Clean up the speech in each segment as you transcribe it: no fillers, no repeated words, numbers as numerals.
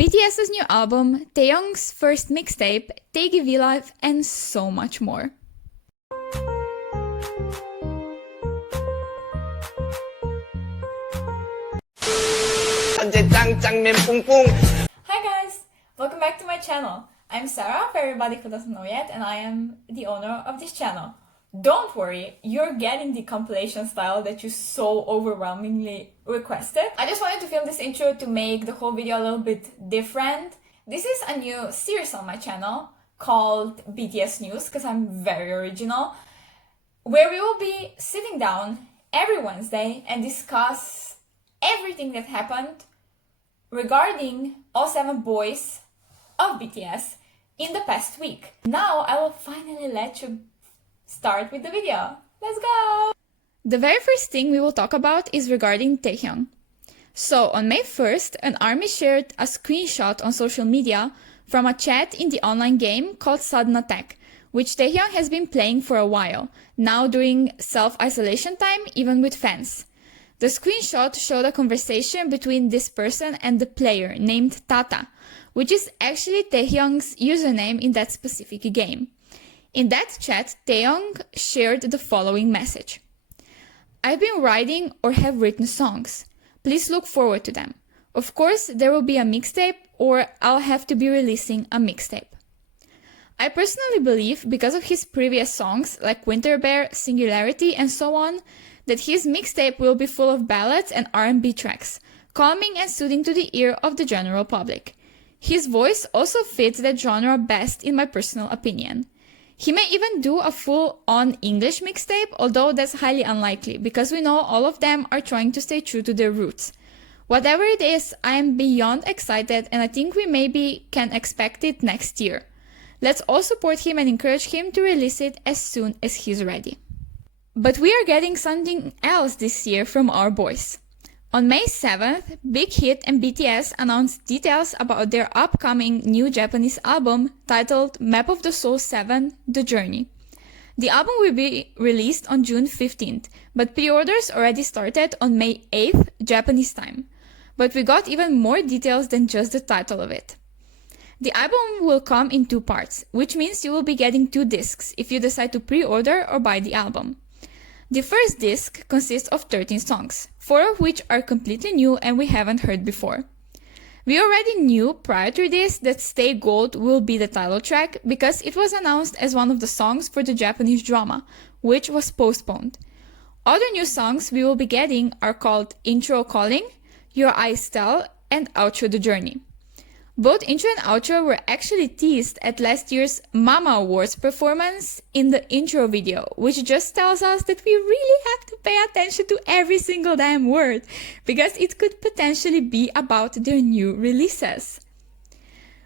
BTS's new album, Taehyung's first mixtape, Taegi Vlive, and so much more. Hi guys! Welcome back to my channel. I'm Sarah, for everybody who doesn't know yet, and I am the owner of this channel. Don't worry, you're getting the compilation style that you so overwhelmingly requested. I just wanted to film this intro to make the whole video a little bit different. This is a new series on my channel called BTS News, because I'm very original, where we will be sitting down every Wednesday and discuss everything that happened regarding all 7 boys of BTS in the past week. Now I will finally let you start with the video. Let's go! The very first thing we will talk about is regarding Taehyung. So on May 1st, an ARMY shared a screenshot on social media from a chat in the online game called Sudden Attack, which Taehyung has been playing for a while, now during self-isolation time, even with fans. The screenshot showed a conversation between this person and the player named Tata, which is actually Taehyung's username in that specific game. In that chat, Taehyung shared the following message. I've been writing or have written songs. Please look forward to them. Of course, there will be a mixtape or I'll have to be releasing a mixtape. I personally believe, because of his previous songs like Winter Bear, Singularity, and so on, that his mixtape will be full of ballads and R&B tracks, calming and soothing to the ear of the general public. His voice also fits that genre best in my personal opinion. He may even do a full-on English mixtape, although that's highly unlikely, because we know all of them are trying to stay true to their roots. Whatever it is, I am beyond excited, and I think we maybe can expect it next year. Let's all support him and encourage him to release it as soon as he's ready. But we are getting something else this year from our boys. On May 7th, Big Hit and BTS announced details about their upcoming new Japanese album titled Map of the Soul 7: The Journey. The album will be released on June 15th, but pre-orders already started on May 8th Japanese time. But we got even more details than just the title of it. The album will come in 2 parts, which means you will be getting 2 discs if you decide to pre-order or buy the album. The first disc consists of 13 songs, 4 of which are completely new and we haven't heard before. We already knew prior to this that Stay Gold will be the title track because it was announced as one of the songs for the Japanese drama, which was postponed. Other new songs we will be getting are called Intro Calling, Your Eyes Tell, and Outro The Journey. Both intro and outro were actually teased at last year's Mama Awards performance in the intro video, which just tells us that we really have to pay attention to every single damn word, because it could potentially be about their new releases.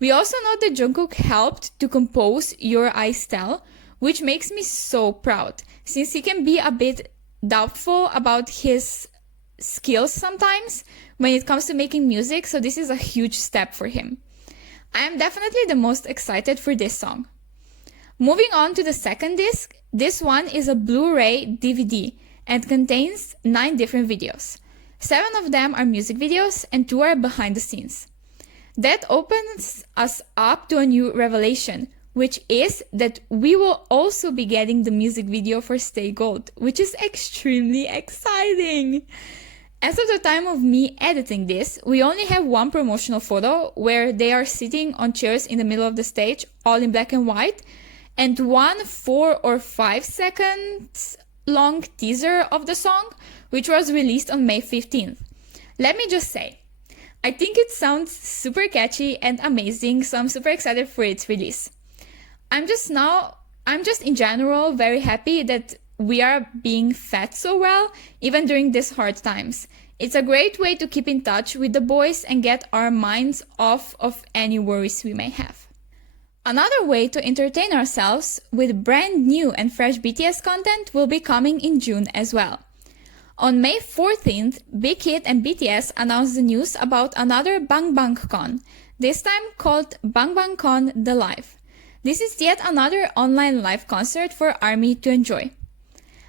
We also know that Jungkook helped to compose Your Eyes Tell, which makes me so proud, since he can be a bit doubtful about his skills sometimes when it comes to making music, so this is a huge step for him. I am definitely the most excited for this song. Moving on to the second disc, this one is a Blu-ray DVD and contains 9 different videos. 7 of them are music videos and 2 are behind the scenes. That opens us up to a new revelation, which is that we will also be getting the music video for Stay Gold, which is extremely exciting. As of the time of me editing this, we only have 1 promotional photo where they are sitting on chairs in the middle of the stage, all in black and white, and 1 4 or 5 seconds long teaser of the song, which was released on May 15th. Let me just say, I think it sounds super catchy and amazing, so I'm super excited for its release. I'm just in general very happy that we are being fed so well, even during these hard times. It's a great way to keep in touch with the boys and get our minds off of any worries we may have. Another way to entertain ourselves with brand new and fresh BTS content will be coming in June as well. On May 14th, Big Hit and BTS announced the news about another Bang Bang Con, this time called Bang Bang Con The Live. This is yet another online live concert for ARMY to enjoy.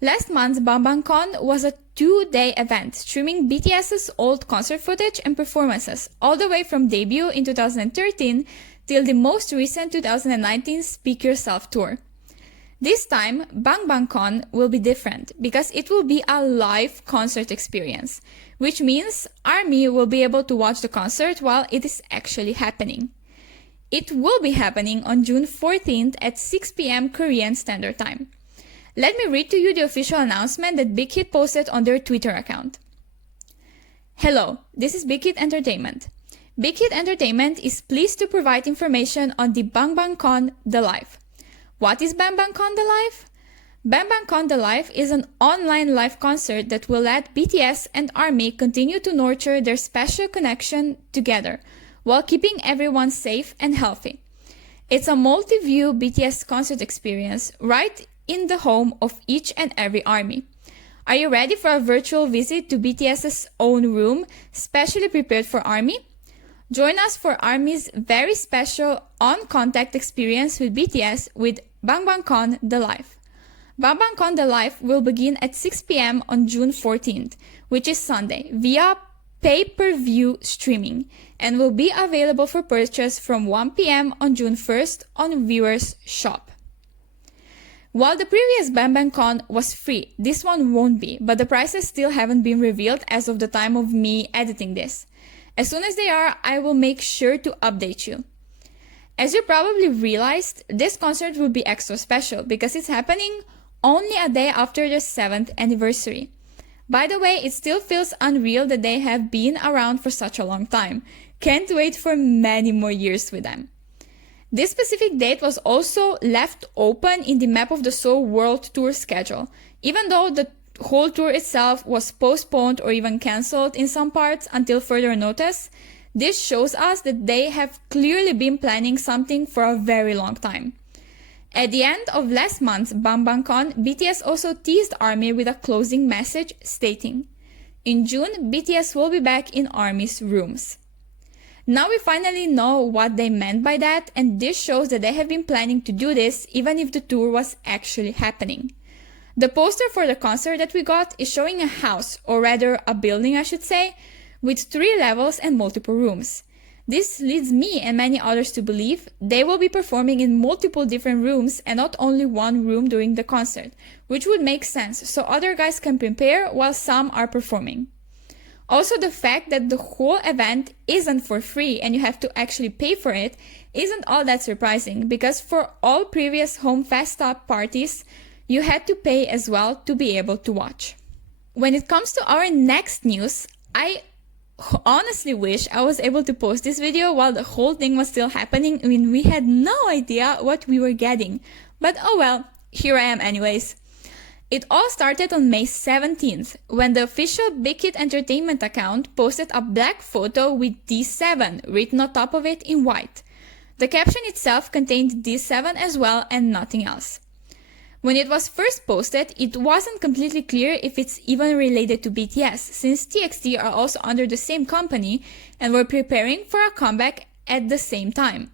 Last month, BangBangCon was a 2-day event streaming BTS's old concert footage and performances, all the way from debut in 2013 till the most recent 2019 Speak Yourself tour. This time, BangBangCon will be different because it will be a live concert experience, which means ARMY will be able to watch the concert while it is actually happening. It will be happening on June 14th at 6 p.m. Korean Standard Time. Let me read to you the official announcement that Big Hit posted on their Twitter account. Hello, this is Big Hit Entertainment. Big Hit Entertainment is pleased to provide information on the BangBangCon The Live. What is BangBangCon The Live? BangBangCon The Live is an online live concert that will let BTS and ARMY continue to nurture their special connection together while keeping everyone safe and healthy. It's a multi-view BTS concert experience right in the home of each and every ARMY. Are you ready for a virtual visit to BTS's own room, specially prepared for ARMY? Join us for ARMY's very special on-contact experience with BTS with BangBangCon The Live. BangBangCon The Live will begin at 6 p.m. on June 14th, which is Sunday, via pay-per-view streaming, and will be available for purchase from 1 p.m. on June 1st on Viewers Shop. While the previous BangBangCon was free, this one won't be, but the prices still haven't been revealed as of the time of me editing this. As soon as they are, I will make sure to update you. As you probably realized, this concert will be extra special because it's happening only a day after their 7th anniversary. By the way, it still feels unreal that they have been around for such a long time. Can't wait for many more years with them. This specific date was also left open in the Map of the Soul World Tour schedule, even though the whole tour itself was postponed or even cancelled in some parts until further notice. This shows us that they have clearly been planning something for a very long time. At the end of last month's BangBangCon, BTS also teased ARMY with a closing message stating, "In June, BTS will be back in ARMY's rooms." Now we finally know what they meant by that, and this shows that they have been planning to do this even if the tour was actually happening. The poster for the concert that we got is showing a house, or rather a building I should say, with 3 levels and multiple rooms. This leads me and many others to believe they will be performing in multiple different rooms and not only one room during the concert, which would make sense so other guys can prepare while some are performing. Also, the fact that the whole event isn't for free and you have to actually pay for it isn't all that surprising, because for all previous Home Festa parties, you had to pay as well to be able to watch. When it comes to our next news, I honestly wish I was able to post this video while the whole thing was still happening. I mean, we had no idea what we were getting. But oh well, here I am anyways. It all started on May 17th, when the official Big Hit Entertainment account posted a black photo with D7 written on top of it in white. The caption itself contained D7 as well and nothing else. When it was first posted, it wasn't completely clear if it's even related to BTS, since TXT are also under the same company and were preparing for a comeback at the same time.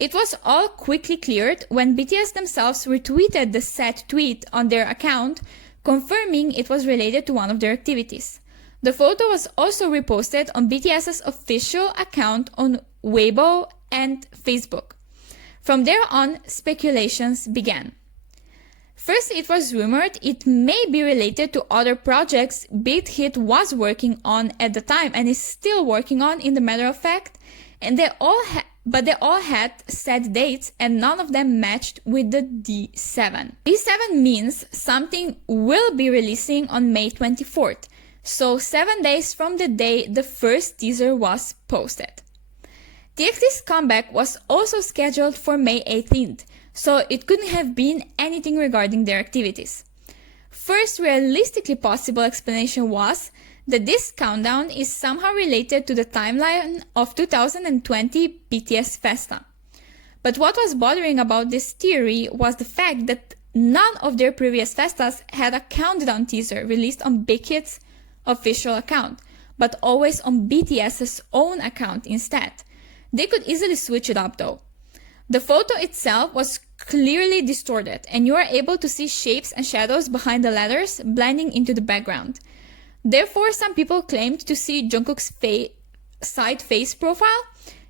It was all quickly cleared when BTS themselves retweeted the said tweet on their account, confirming it was related to one of their activities. The photo was also reposted on BTS's official account on Weibo and Facebook. From there on, speculations began. First, it was rumored it may be related to other projects Big Hit was working on at the time and is still working on, in the matter of fact, and they all had set dates and none of them matched with the D7. D7 means something will be releasing on May 24th, so 7 days from the day the first teaser was posted. TXT's comeback was also scheduled for May 18th, so it couldn't have been anything regarding their activities. First realistically possible explanation was that this countdown is somehow related to the timeline of 2020 BTS Festa. But what was bothering about this theory was the fact that none of their previous festas had a countdown teaser released on Big Hit's official account, but always on BTS's own account instead. They could easily switch it up though. The photo itself was clearly distorted, and you are able to see shapes and shadows behind the letters blending into the background. Therefore, some people claimed to see Jungkook's side face profile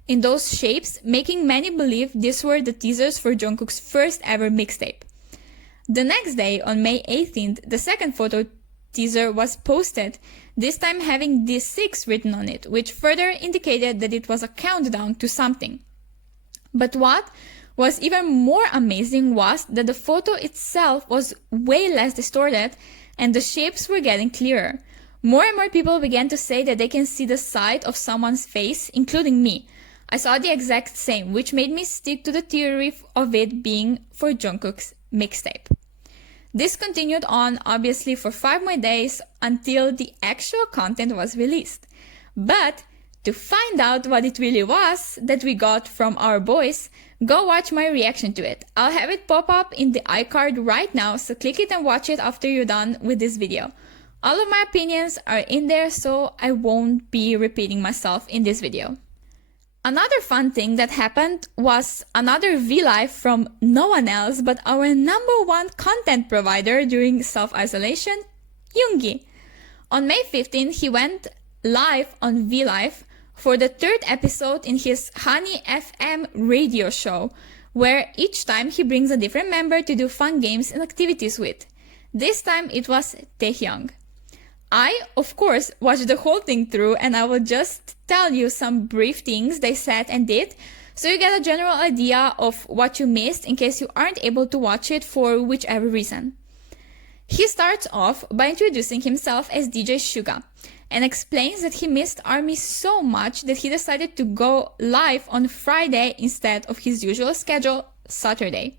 in those shapes, making many believe these were the teasers for Jungkook's first ever mixtape. The next day, on May 18th, the second photo teaser was posted, this time having D6 written on it, which further indicated that it was a countdown to something. But what was even more amazing was that the photo itself was way less distorted and the shapes were getting clearer. More and more people began to say that they can see the side of someone's face, including me. I saw the exact same, which made me stick to the theory of it being for Jungkook's mixtape. This continued on, obviously, for 5 more days until the actual content was released. But to find out what it really was that we got from our boys, go watch my reaction to it. I'll have it pop up in the iCard right now, so click it and watch it after you're done with this video. All of my opinions are in there, so I won't be repeating myself in this video. Another fun thing that happened was another Vlive from no one else but our #1 content provider during self-isolation, Yoongi. On May 15th, he went live on Vlive for the 3rd episode in his Honey FM radio show, where each time he brings a different member to do fun games and activities with. This time it was Taehyung. I, of course, watched the whole thing through, and I will just tell you some brief things they said and did, so you get a general idea of what you missed in case you aren't able to watch it for whichever reason. He starts off by introducing himself as DJ Suga, and explains that he missed ARMY so much that he decided to go live on Friday instead of his usual schedule, Saturday.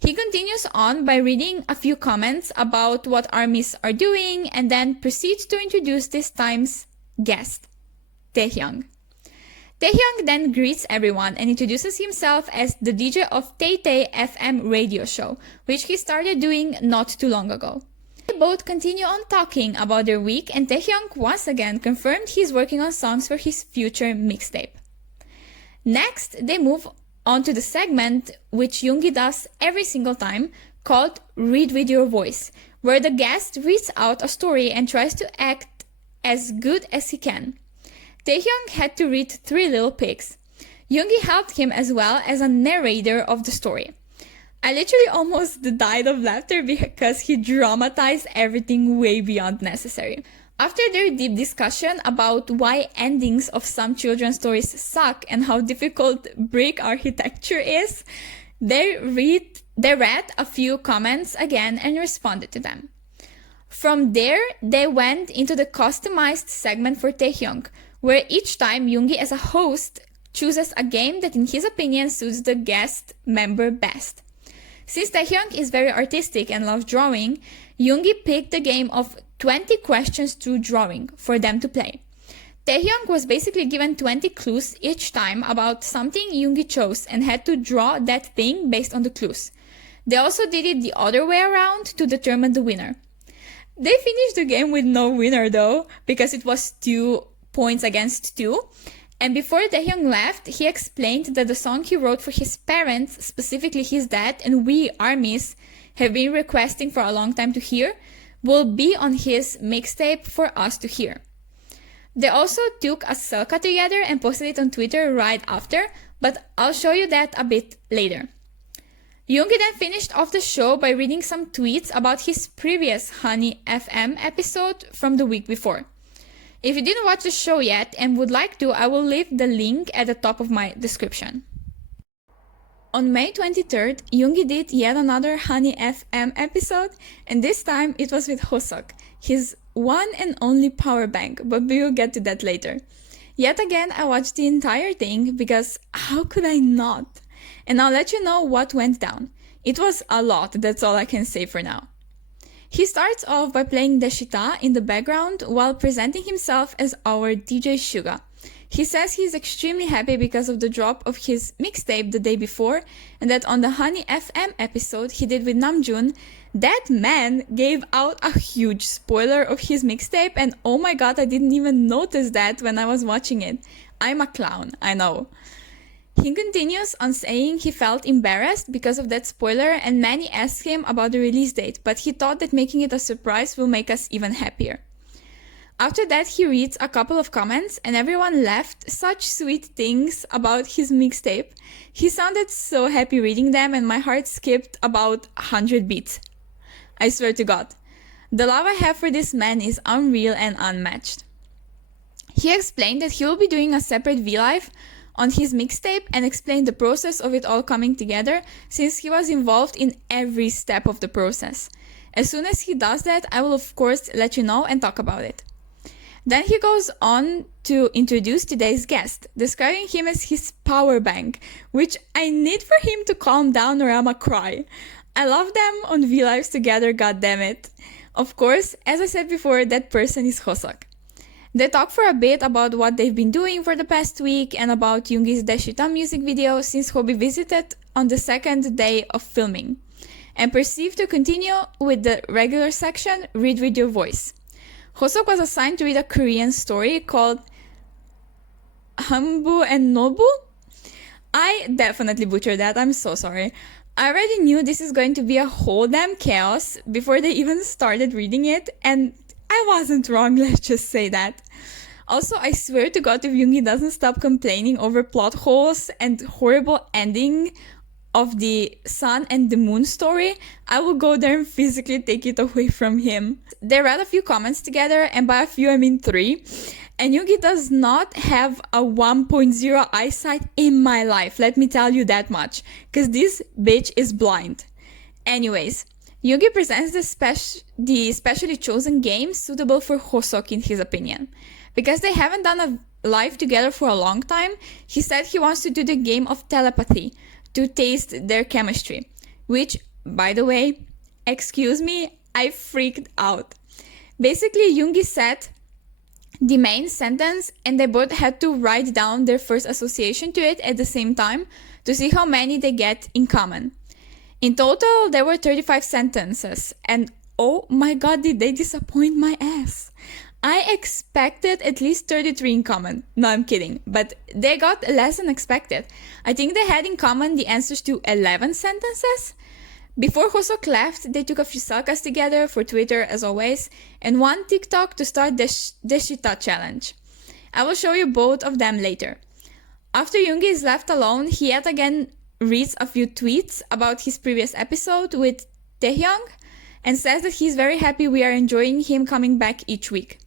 He continues on by reading a few comments about what ARMYs are doing and then proceeds to introduce this time's guest, Taehyung. Taehyung then greets everyone and introduces himself as the DJ of Tay Tay FM radio show, which he started doing not too long ago. They both continue on talking about their week, and Taehyung once again confirmed he's working on songs for his future mixtape. Next, they move on to the segment which Yoongi does every single time, called Read With Your Voice, where the guest reads out a story and tries to act as good as he can. Taehyung had to read 3 Little Pigs. Yoongi helped him as well as a narrator of the story. I literally almost died of laughter because he dramatized everything way beyond necessary. After their deep discussion about why endings of some children's stories suck and how difficult brick architecture is, they read a few comments again and responded to them. From there, they went into the customized segment for Taehyung, where each time Yoongi as a host chooses a game that in his opinion suits the guest member best. Since Taehyung is very artistic and loves drawing, Yoongi picked the game of 20 questions through drawing for them to play. Taehyung was basically given 20 clues each time about something Yoongi chose and had to draw that thing based on the clues. They also did it the other way around to determine the winner. They finished the game with no winner though, because it was 2 points against 2. And before Taehyung left, he explained that the song he wrote for his parents, specifically his dad and we ARMYs, have been requesting for a long time to hear, will be on his mixtape for us to hear. They also took a selfie together and posted it on Twitter right after, but I'll show you that a bit later. Yoongi then finished off the show by reading some tweets about his previous Honey FM episode from the week before. If you didn't watch the show yet and would like to, I will leave the link at the top of my description. On May 23rd, Yoongi did yet another Honey FM episode, and this time it was with Hoseok, his one and only power bank, but we will get to that later. Yet again, I watched the entire thing because how could I not? And I'll let you know what went down. It was a lot, that's all I can say for now. He starts off by playing Deshita in the background while presenting himself as our DJ Suga. He says he's extremely happy because of the drop of his mixtape the day before, and that on the Honey FM episode he did with Namjoon, that man gave out a huge spoiler of his mixtape, and oh my god, I didn't even notice that when I was watching it. I'm a clown, I know. He continues on saying he felt embarrassed because of that spoiler and many asked him about the release date, but he thought that making it a surprise will make us even happier. After that, he reads a couple of comments and everyone left such sweet things about his mixtape. He sounded so happy reading them and my heart skipped about 100 beats. I swear to God. The love I have for this man is unreal and unmatched. He explained that he will be doing a separate Vlive on his mixtape and explained the process of it all coming together since he was involved in every step of the process. As soon as he does that, I will of course let you know and talk about it. Then he goes on to introduce today's guest, describing him as his power bank, which I need for him to calm down or I'ma cry. I love them on Vlives together, goddammit. Of course, as I said before, that person is Hosok. They talk for a bit about what they've been doing for the past week and about Yoongi's Deshita music video since Hobie visited on the second day of filming, and proceed to continue with the regular section, Read with Your Voice. Hosok was assigned to read a Korean story called Hanbu and Nobu. I definitely butchered that, I'm so sorry. I already knew this is going to be a whole damn chaos before they even started reading it, and I wasn't wrong, let's just say that. Also, I swear to God, if Yoongi doesn't stop complaining over plot holes and horrible ending of the Sun and the Moon story, I will go there and physically take it away from him. They read a few comments together, and by a few I mean 3. And Yoongi does not have a 1.0 eyesight in my life, let me tell you that much, because this bitch is blind. Anyways, Yoongi presents the specially chosen game suitable for Hosok in his opinion. Because they haven't done a live together for a long time, he said he wants to do the game of telepathy to taste their chemistry. Which, by the way, excuse me, I freaked out. Basically, Yoongi said the main sentence and they both had to write down their first association to it at the same time to see how many they get in common. In total, there were 35 sentences, and oh my God, did they disappoint my ass. I expected at least 33 in common. No, I'm kidding, but they got less than expected. I think they had in common the answers to 11 sentences. Before Hosok left, they took a few selfies together for Twitter as always, and one TikTok to start the Deshita challenge. I will show you both of them later. After Yoongi is left alone, he yet again reads a few tweets about his previous episode with Taehyung and says that he's very happy we are enjoying him coming back each week.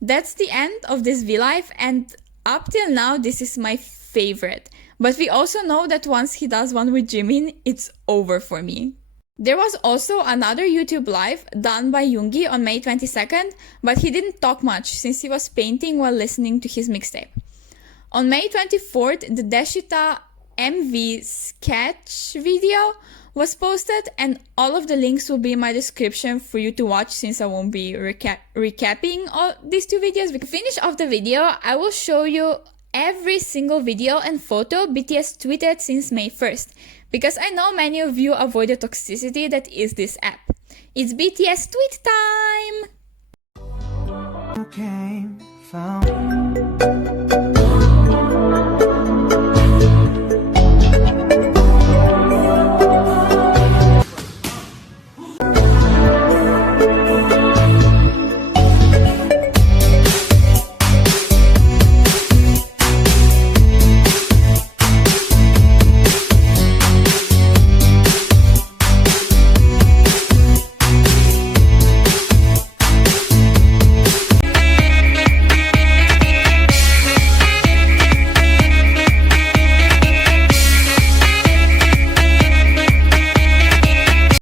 That's the end of this Vlive, and up till now this is my favorite. But we also know that once he does one with Jimin, it's over for me. There was also another YouTube live done by Yoongi on May 22nd, but he didn't talk much since he was painting while listening to his mixtape. On May 24th, the Deshita MV sketch video was posted, and all of the links will be in my description for you to watch since I won't be recapping all these two videos. To finish off the video, I will show you every single video and photo BTS tweeted since May 1st, because I know many of you avoid the toxicity that is this app. It's BTS tweet time!